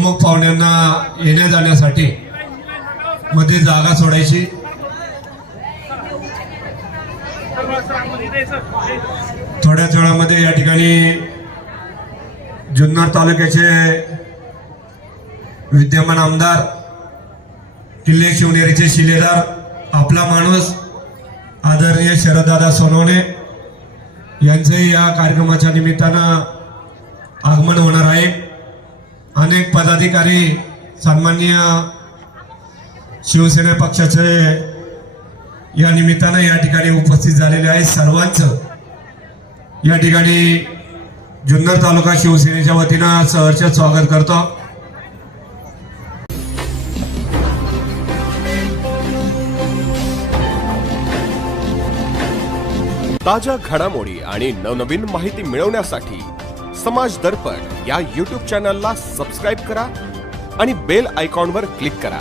प्रमुख पाहुण्यांना येण्या जाण्यासाठी मध्ये जागा सोडायची। थोड्याच वेळामध्ये या ठिकाणी जुन्नर तालुक्याचे विद्यमान आमदार, किल्ले शिवनेरीचे शिलेदार, आपला माणूस आदरणीय शरददादा सोनवणे यांचे या कार्यक्रमाच्या निमित्तानं आगमन होणार आहे। अनेक पदाधिकारी, सन्माननीय शिवसेना पक्षाचे या निमित्तानं या ठिकाणी उपस्थित झालेले आहेत। सर्वांचं या ठिकाणी जुन्नर तालुका शिवसेनेच्या वतीनं सहर्ष स्वागत करतो। ताज्या घडामोडी आणि नवनवीन माहिती मिळवण्यासाठी समाज दर्पण या YouTube चॅनलला सबस्क्राइब करा आणि बेल आयकॉनवर क्लिक करा।